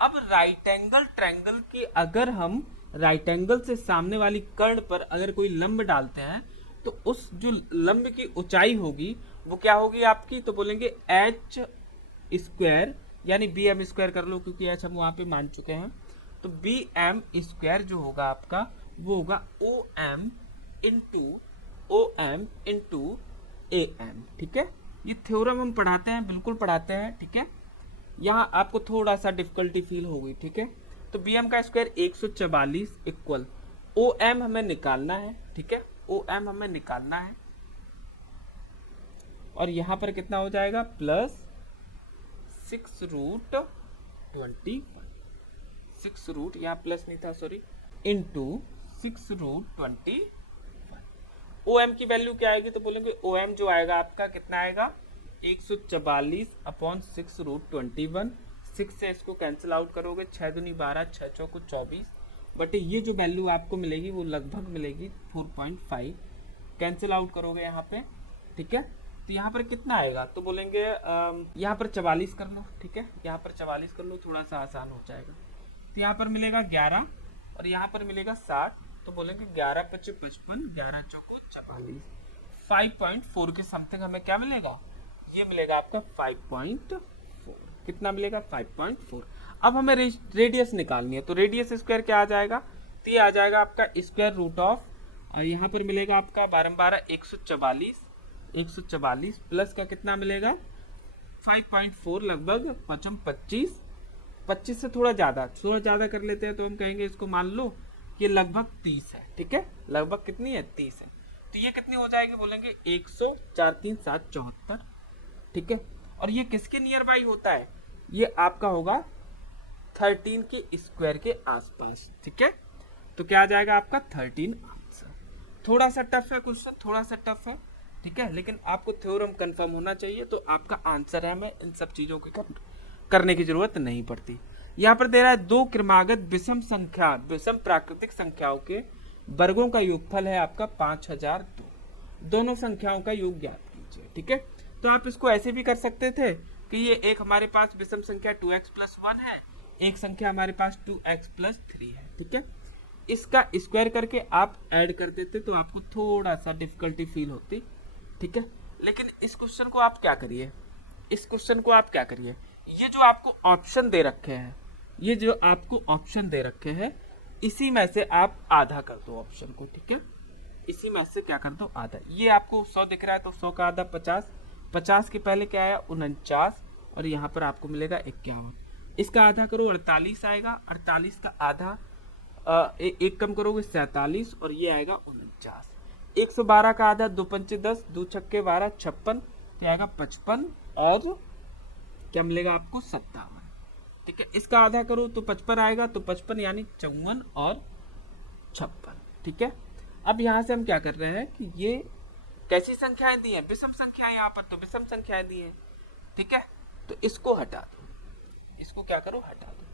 अब राइट एंगल ट्रायंगल के अगर हम राइट एंगल से सामने वाली कर्ण पर अगर कोई लंब डालते हैं तो उस जो लंब की ऊंचाई होगी वो क्या होगी आपकी, तो बोलेंगे एच स्क्वायर, यानी बी एम स्क्वायर कर लो क्योंकि एच हम वहां पे मान चुके हैं। तो बी एम स्क्वायर जो होगा आपका वो होगा O M into A M, ठीक है। ये थ्योरम हम पढ़ाते हैं, बिल्कुल पढ़ाते हैं, ठीक है। यहाँ आपको थोड़ा सा डिफिकल्टी फील होगी, ठीक है। तो बी एम का स्क्वायर 144 इक्वल ओ एम हमें निकालना है, ठीक है। ओ एम हमें निकालना है और यहाँ पर कितना हो जाएगा, प्लस 6√21, 6 यहाँ प्लस नहीं था सॉरी, इंटू 6√21। ओ एम की वैल्यू क्या आएगी, तो बोलेंगे ओ एम जो आएगा आपका कितना आएगा, 144/6√21। 6 से इसको कैंसिल आउट करोगे, 6 दूनी 12, 6 चौको 24, बट ये जो वैल्यू आपको मिलेगी वो लगभग मिलेगी 4.5। कैंसिल आउट करोगे यहाँ पे, ठीक है। तो यहाँ पर कितना आएगा, तो बोलेंगे यहाँ पर 44 कर लो, ठीक है। यहाँ पर 44 कर लो, थोड़ा सा आसान हो जाएगा। तो यहाँ पर मिलेगा 11 और यहाँ पर मिलेगा 60, तो बोलेंगे 11 × 5 = 55, 11 चौको 44, 5.4 के समथिंग हमें क्या मिलेगा, ये मिलेगा आपका 5.4। कितना मिलेगा, 5.4। अब हमें रेडियस निकालनी है, तो रेडियस स्क्वायर क्या आ जाएगा, तो ये आ जाएगा आपका स्क्वायर रूट ऑफ, यहाँ पर मिलेगा आपका 12 144 प्लस का कितना मिलेगा 5.4, लगभग 25 से थोड़ा ज़्यादा कर लेते हैं, तो हम कहेंगे इसको मान लो ये लगभग 30 है, ठीक है। लगभग कितनी है, 30 है। तो ये कितनी हो जाएगी, बोलेंगे 100, 4 3 7 74, ठीक है। और ये किसके नियर बाई होता है, ये आपका होगा 13 के स्क्वायर के आसपास, ठीक है। तो क्या आ जाएगा आपका 13 आंसर। थोड़ा सा टफ है क्वेश्चन, थोड़ा सा टफ है, ठीक है, लेकिन आपको थ्योरम कंफर्म होना चाहिए तो आपका आंसर है। हमें इन सब चीजों को करने की जरूरत नहीं पड़ती। यहाँ पर दे रहा है दो क्रमागत विषम प्राकृतिक संख्याओं के वर्गों का योगफल है आपका 5002। दोनों संख्याओं का योग ज्ञात कीजिए, ठीक है। तो आप इसको ऐसे भी कर सकते थे कि ये एक हमारे पास विषम संख्या 2x + 1 है एक संख्या हमारे पास 2x+3 है, ठीक है। इसका स्क्वायर करके आप ऐड कर देते तो आपको थोड़ा सा डिफिकल्टी फील होती, ठीक है। लेकिन इस क्वेश्चन को आप क्या करिए, इस क्वेश्चन को आप क्या करिए, ये जो आपको ऑप्शन दे रखे हैं, ये जो आपको ऑप्शन दे रखे हैं, इसी में से आप आधा कर दो ऑप्शन को, ठीक है। इसी में से क्या कर दो, आधा। ये आपको 100 दिख रहा है तो 100 का आधा 50, 50 के पहले क्या आया 49, और यहाँ पर आपको मिलेगा 51। इसका आधा करो 48 आएगा, 48 का आधा एक कम करोगे 47, और ये आएगा 49। 112 का आधा 2 पंचे 10, 2 छक्के 12, 56, तो आएगा 55, और क्या मिलेगा आपको 57, ठीक है। इसका आधा करो तो 55 आएगा, तो 55 यानी 54 और 56, ठीक है। अब यहाँ से हम क्या कर रहे हैं कि ये कैसी संख्याएं दी हैं, विषम संख्याएं, यहाँ पर तो विषम संख्याएं दी हैं, ठीक है। तो इसको हटा दो, इसको क्या करो, हटा दो।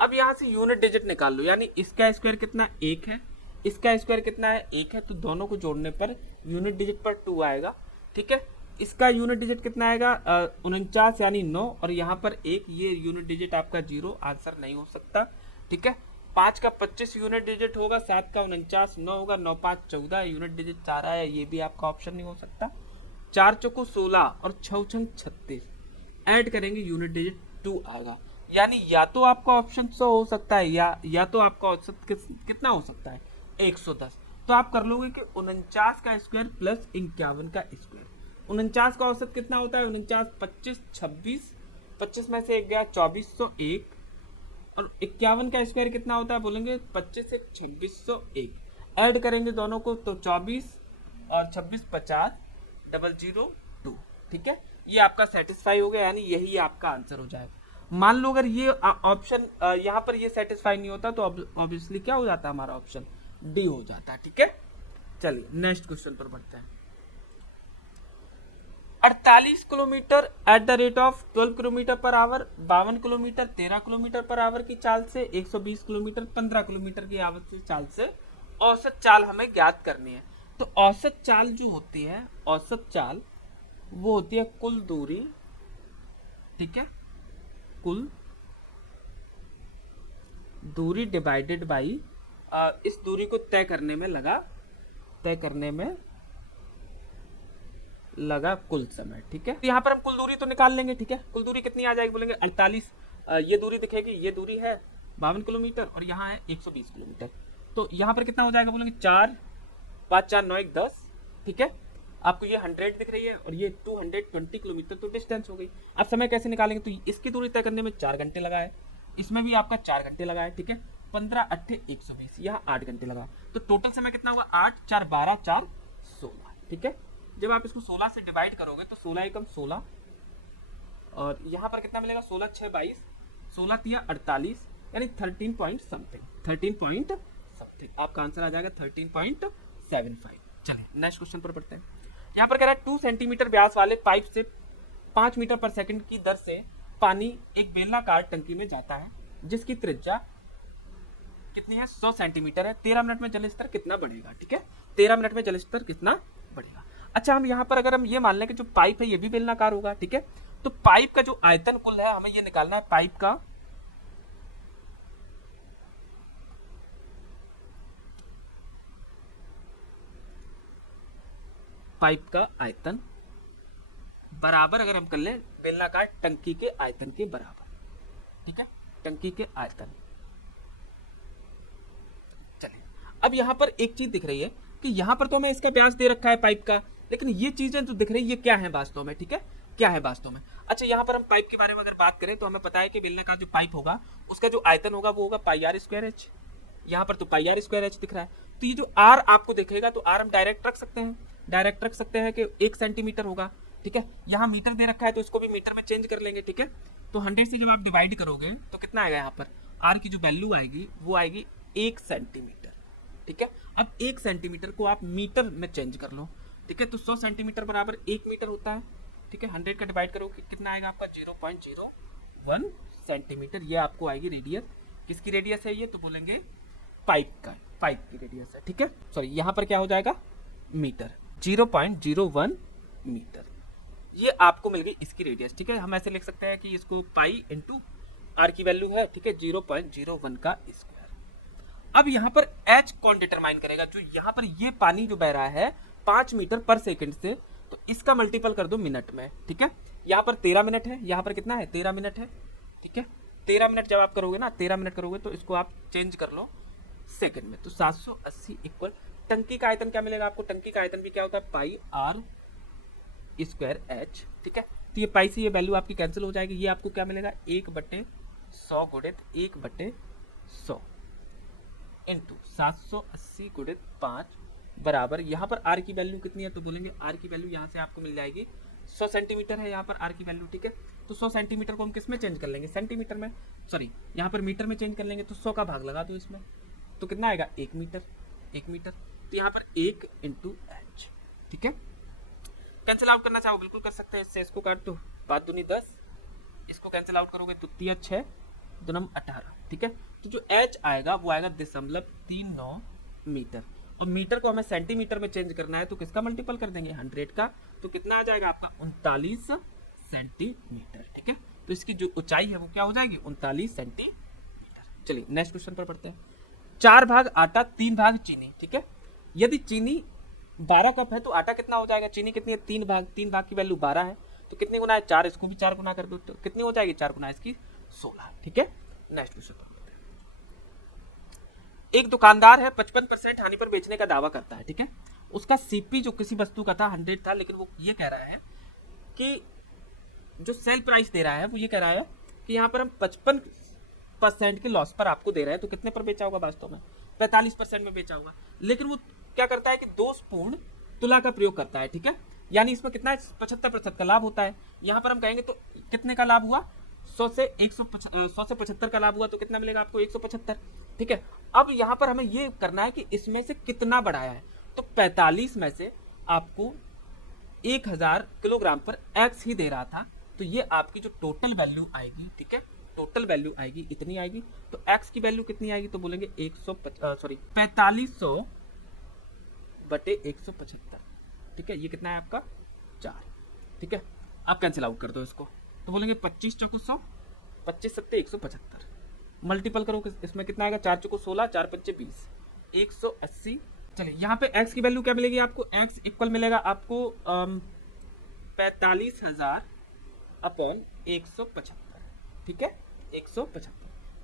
अब यहाँ से यूनिट डिजिट निकाल लो, यानी इसका स्क्वायर कितना 1 है, इसका स्क्वायर कितना है 1 है, तो दोनों को जोड़ने पर यूनिट डिजिट पर 2 आएगा, ठीक है। इसका यूनिट डिजिट कितना आएगा 49 यानी 9, और यहाँ पर 1, ये यूनिट डिजिट आपका 0, आंसर नहीं हो सकता, ठीक है। 5 का 25 यूनिट डिजिट होगा, 7 का 49, 9 होगा, 9 5 14 यूनिट डिजिट 4 आया, ये भी आपका ऑप्शन नहीं हो सकता। 4 चौको 16 और 6 छंग 36, ऐड करेंगे यूनिट डिजिट 2 आएगा, यानी या तो आपका ऑप्शन 100 हो सकता है, या तो आपका औसत कितना हो सकता है 110। तो आप कर लोगे कि 49 का स्क्वायर प्लस 51 का स्क्वायर। 49 का औसत कितना होता है 49, 25, 26, 25 में से 1 गया 2401, और 51 का स्क्वायर कितना होता है बोलेंगे 25 से 2601, ऐड करेंगे दोनों को तो 24 और 26 50 002, ठीक है। ये आपका सेटिस्फाई हो गया, यानी यही आपका आंसर हो जाएगा। मान लो अगर ये ऑप्शन यहाँ पर ये सेटिस्फाई नहीं होता तो ऑब्वियसली क्या हो जाता है, हमारा ऑप्शन डी हो जाता है, ठीक है। चलिए नेक्स्ट क्वेश्चन पर बढ़ते हैं। 48 kilometre at the rate of 12 kilometre per hour, 52 kilometre 13 kilometre per hour की चाल से, 120 किलोमीटर 15 किलोमीटर की आवर की चाल से औसत चाल हमें ज्ञात करनी है। तो औसत चाल जो होती है, औसत चाल वो होती है कुल दूरी, ठीक है, कुल दूरी डिवाइडेड बाई इस दूरी को तय करने में लगा कुल समय, ठीक है। तो यहाँ पर हम कुल दूरी तो निकाल लेंगे, ठीक है। कुल दूरी कितनी आ जाएगी बोलेंगे 48, ये दूरी दिखेगी, ये दूरी है 52 किलोमीटर और यहाँ है 120 किलोमीटर, तो यहाँ पर कितना हो जाएगा बोलेंगे 4 5 4 9 1 10, ठीक है। आपको ये 100 दिख रही है और ये 220 किलोमीटर, तो डिस्टेंस हो गई। अब समय कैसे निकालेंगे, तो इसकी दूरी तय करने में 4 घंटे लगा है, इसमें भी आपका 4 घंटे लगा है, ठीक है। 15 8 120, यहाँ 8 घंटे लगा, तो टोटल समय कितना हुआ 8 4 12 4 16, ठीक है। जब आप इसको 16 से डिवाइड करोगे तो 16 एकम 16, और यहाँ पर कितना मिलेगा 16 6 22, 16 3 48, यानी 13 पॉइंट समथिंग आपका आंसर आ जाएगा 13.75। चलिए नेक्स्ट क्वेश्चन पर बढ़ते हैं। यहाँ पर कह रहा है 2 सेंटीमीटर व्यास वाले पाइप से 5 मीटर पर सेकंड की दर से पानी एक बेलनाकार टंकी में जाता है, जिसकी त्रिज्या कितनी है 100 सेंटीमीटर है। 13 मिनट में जल स्तर कितना बढ़ेगा, ठीक है। 13 मिनट में जल स्तर कितना बढ़ेगा। अच्छा, हम यहाँ पर अगर हम ये मान लें कि जो पाइप है ये भी बेलनाकार होगा, ठीक है। तो पाइप का जो आयतन कुल है हमें ये निकालना है, पाइप का आयतन बराबर, अगर हम कर ले बेलनाकार टंकी के आयतन के बराबर, ठीक है, टंकी के आयतन। चलिए अब यहाँ पर एक चीज दिख रही है कि यहाँ पर तो हमें इसका व्यास दे रखा है पाइप का, लेकिन ये चीजें जो दिख रही है ये क्या है वास्तव में, ठीक है, क्या है वास्तव में। अच्छा, यहाँ पर हम पाइप के बारे में अगर बात करें तो हमें पता है कि बेलनाकार जो पाइप होगा उसका जो आयतन होगा वो होगा पाई आर स्क्वायर एच। यहाँ पर तो पाई आर स्क्वायर एच दिख रहा है, तो ये जो आर आपको दिखेगा तो आर हम डायरेक्ट रख सकते हैं कि 1 सेंटीमीटर होगा, ठीक है। यहाँ मीटर दे रखा है तो इसको भी मीटर में चेंज कर लेंगे, ठीक है। तो 100 से जब आप डिवाइड करोगे तो कितना आएगा, यहाँ पर आर की जो वैल्यू आएगी वो आएगी 1 सेंटीमीटर, ठीक है। अब 1 सेंटीमीटर को आप मीटर में चेंज कर लो, ठीक है। तो 100 सेंटीमीटर बराबर 1 मीटर होता है, ठीक है। 100 का डिवाइड करो कितना आएगा आपका 0.01 सेंटीमीटर। ये आपको आएगी रेडियस, किसकी रेडियस है ये, तो बोलेंगे पाइप की रेडियस है, ठीक है। सॉरी, यहाँ पर क्या हो जाएगा मीटर, 0.01 मीटर, ये आपको मिल गई इसकी रेडियस, ठीक है। हम ऐसे लिख सकते हैं कि इसको पाई इंटू आर की वैल्यू है, ठीक है, 0.01 का स्क्वायर। अब यहाँ पर एच कौन डिटरमाइन करेगा? जो यहाँ पर ये पानी जो बह रहा है 5 मीटर पर सेकंड से, तो इसका मल्टीपल कर दो मिनट में, ठीक है। यहाँ पर 13 मिनट है, यहाँ पर कितना है? 13 मिनट है, ठीक है। 13 मिनट जब आप करोगे ना, 13 मिनट करोगे तो इसको आप चेंज कर लो सेकंड में, तो 780 इक्वल टंकी का आयतन क्या मिलेगा आपको? टंकी का आयतन भी क्या होता है? पाई आर स्क्वायर एच, ठीक है। तो ये पाई से ये वैल्यू आपकी कैंसिल हो जाएगी। ये आपको क्या मिलेगा? 1/100 गुणित 1/100 इंटू 780 गुणित 5 बराबर, यहाँ पर आर की वैल्यू कितनी है? तो बोलेंगे आर की वैल्यू यहाँ से आपको मिल जाएगी 100 सेंटीमीटर है यहाँ पर आर की वैल्यू, ठीक है। तो 100 सेंटीमीटर को हम किस में चेंज कर लेंगे? सेंटीमीटर में, सॉरी यहाँ पर मीटर में चेंज कर लेंगे। तो 100 का भाग लगा दो इसमें, तो कितना आएगा? 1 मीटर, 1 मीटर। तो यहाँ पर 1 इंटू एच, ठीक है। कैंसिल आउट करना चाहो बिल्कुल कर सकते हैं, इससे इसको काट दो, 5 दूनी 10, इसको कैंसिल आउट करोगे तो 3 6 2 9 18, ठीक है। तो जो एच आएगा वो आएगा 0.39 मीटर, और मीटर को हमें सेंटीमीटर में चेंज करना है, तो किसका मल्टीपल कर देंगे? 100 का। तो कितना आ जाएगा आपका? 39 सेंटीमीटर, ठीक है। तो इसकी जो ऊंचाई है वो क्या हो जाएगी? 39 सेंटीमीटर। चलिए नेक्स्ट क्वेश्चन पर पढ़ते हैं। 4 भाग आटा 3 भाग चीनी, ठीक है। यदि चीनी 12 कप है तो आटा कितना हो जाएगा? चीनी कितनी है? 3 भाग, 3 भाग की वैल्यू 12 है, तो कितनी गुना है? 4, इसको भी 4 गुना कर दो, तो कितनी हो जाएगी? 4 गुना इसकी 16, ठीक है। नेक्स्ट क्वेश्चन पर पढ़ते हैं। एक दुकानदार है 55% हानि पर बेचने का दावा करता है, ठीक है। उसका सीपी जो किसी वस्तु का था 100 था, लेकिन वो ये कह रहा है कि जो सेल प्राइस दे रहा है वो ये कह रहा है कि यहाँ पर हम 55% के लॉस पर आपको दे रहे हैं, तो कितने पर बेचा होगा? वास्तव में 45% में बेचा होगा। लेकिन वो क्या करता है कि दोषपूर्ण तुला का प्रयोग करता है, ठीक है। यानी इसमें कितना है? 75% का लाभ होता है। यहाँ पर हम कहेंगे तो कितने का लाभ हुआ? 100 से 75 का लाभ हुआ, तो कितना मिलेगा आपको? 175, ठीक है। अब यहाँ पर हमें ये करना है कि इसमें से कितना बढ़ाया है, तो 45 में से आपको 1000 किलोग्राम पर एक्स ही दे रहा था, तो ये आपकी जो टोटल वैल्यू आएगी, ठीक है, टोटल वैल्यू आएगी इतनी आएगी। तो एक्स की वैल्यू कितनी आएगी? तो बोलेंगे 4500 बटे 175, ठीक है। ये कितना है आपका? 4, ठीक है। आप कैंसिल आउट कर दो इसको, तो बोलेंगे 25 चौको 100, 25 सत्ते 175, मल्टीपल करो इसमें कितना आएगा? 4 चौको 16, 4 पंचे 20, 180। चलिए यहाँ पे x की वैल्यू क्या मिलेगी आपको? x इक्वल मिलेगा आपको 45,000 अपॉन 175, ठीक है, 175।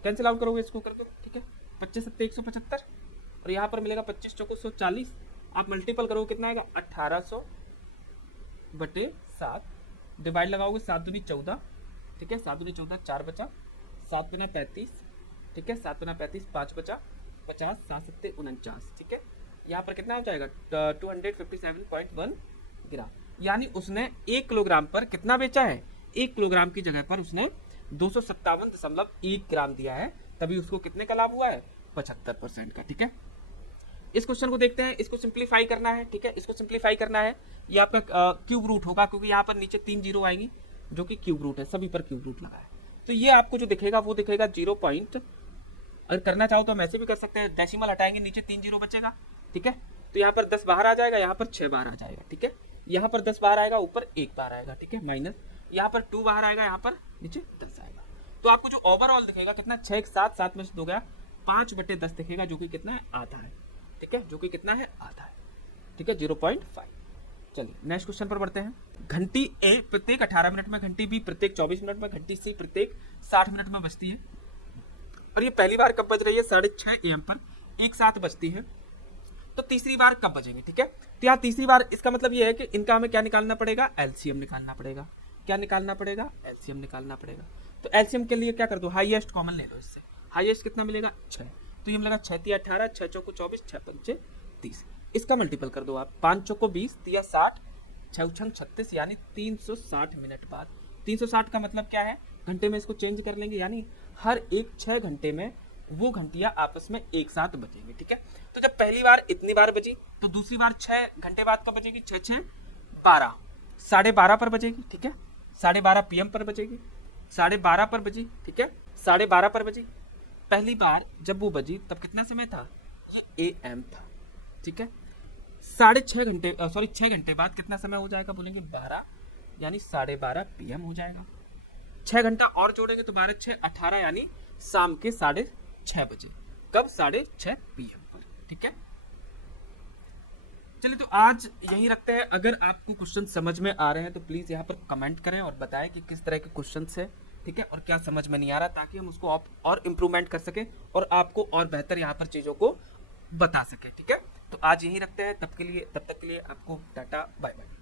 कैंसिल आउट करोगे इसको करके, ठीक है, 25 सत्ते 175, और यहाँ पर मिलेगा 25 चौको 140, आप मल्टीपल करोगे कितना आएगा? 1800 बटे 7, डिवाइड लगाओगे 7 दूनी 14, ठीक है, 7 दूनी 14, 4 बचा, 7 गुना 35, ठीक है, 7 गुना 35, 5 बचा 50, 7 सत्ते 49, ठीक है। यहाँ पर कितना हो जाएगा? 257.1 ग्राम। यानी उसने 1 किलोग्राम पर कितना बेचा है? 1 किलोग्राम की जगह पर उसने 257.1 ग्राम दिया है, तभी उसको कितने का लाभ हुआ है? 75% का, ठीक है। इस क्वेश्चन को देखते हैं, इसको सिंप्लीफाई करना है, ठीक है, इसको सिंप्लीफाई करना है। ये आपका क्यूब रूट होगा, क्योंकि यहाँ पर नीचे 3 जीरो आएंगी जो कि क्यूब रूट है, सभी पर क्यूब रूट लगा है। तो ये आपको जो दिखेगा वो दिखेगा 0 पॉइंट, अगर करना चाहो तो हम ऐसे भी कर सकते हैं, डेसिमल हटाएंगे, नीचे 3 जीरो बचेगा, ठीक है। तो यहाँ पर 10 बाहर आ जाएगा, यहाँ पर 6 बाहर आ जाएगा, ठीक है। यहाँ पर 10 बाहर आएगा, ऊपर 1 बाहर आएगा, ठीक है, माइनस यहाँ पर 2 बाहर आएगा, यहाँ पर नीचे 10 आएगा। तो आपको जो ओवरऑल दिखेगा कितना? 6 7 7 में से 2 गया, 5/10 दिखेगा, जो कि कितना है? आधा है, ठीक है, जो कि कितना है? आधा है, ठीक है, 0.5। चलिए नेक्स्ट क्वेश्चन पर बढ़ते हैं। घंटी ए प्रत्येक 18 मिनट में, घंटी बी प्रत्येक 24 मिनट में, घंटी सी प्रत्येक 60 मिनट में बजती है, और ये पहली बार कब बज रही है? 6:30 AM पर एक साथ बजती है। तो तीसरी बार कब बजेंगे, ठीक है। तो यहाँ तीसरी बार, इसका मतलब ये है कि इनका हमें क्या निकालना पड़ेगा? एलसीएम निकालना पड़ेगा। क्या निकालना पड़ेगा? एलसीएम निकालना पड़ेगा। तो एलसीएम के लिए क्या कर दो? हाईएस्ट कॉमन ले लो इससे। हाईएस्ट कितना मिलेगा? 6। तो ये मिलेगा 6 तिया 18, 6 चौको 24, 6 पंचे 30। इसका मल्टीपल कर दो आप, 5 चौको 20, तिया 60, 6 छंग 36, यानी 360 मिनट बाद। 360 का मतलब क्या है? घंटे में इसको चेंज कर लेंगे, यानी हर एक 6 घंटे में वो घंटियां आपस में एक साथ बजेंगी, ठीक है। तो जब पहली बार इतनी बार बजी, तो दूसरी बार 6 घंटे बाद कब बजेगी? 6 6 12, 12:30 पर बजेगी, ठीक है, 12:30 PM पर बजेगी, 12:30 पर बजी, ठीक है, 12:30 पर बजी। पहली बार जब वो बजी तब कितना समय था? ये AM था, ठीक है। 6.5 घंटे 6 घंटे बाद कितना समय हो जाएगा? बोलेंगे 12, यानी 12:30 PM हो जाएगा। 6 घंटा और जोड़ेंगे तो 12 6 18, यानी शाम के 6:30 बजे। कब? 6:30 PM पर। ठीक है, चलिए तो आज यही रखते हैं। अगर आपको क्वेश्चन समझ में आ रहे हैं तो प्लीज यहाँ पर कमेंट करें और बताएं कि किस तरह के क्वेश्चन है, ठीक है, और क्या समझ में नहीं आ रहा, ताकि हम उसको और इम्प्रूवमेंट कर सके और आपको और बेहतर यहाँ पर चीजों को बता सके। ठीक है, तो आज यही रखते हैं। तब तक के लिए आपको टाटा, बाय बाय।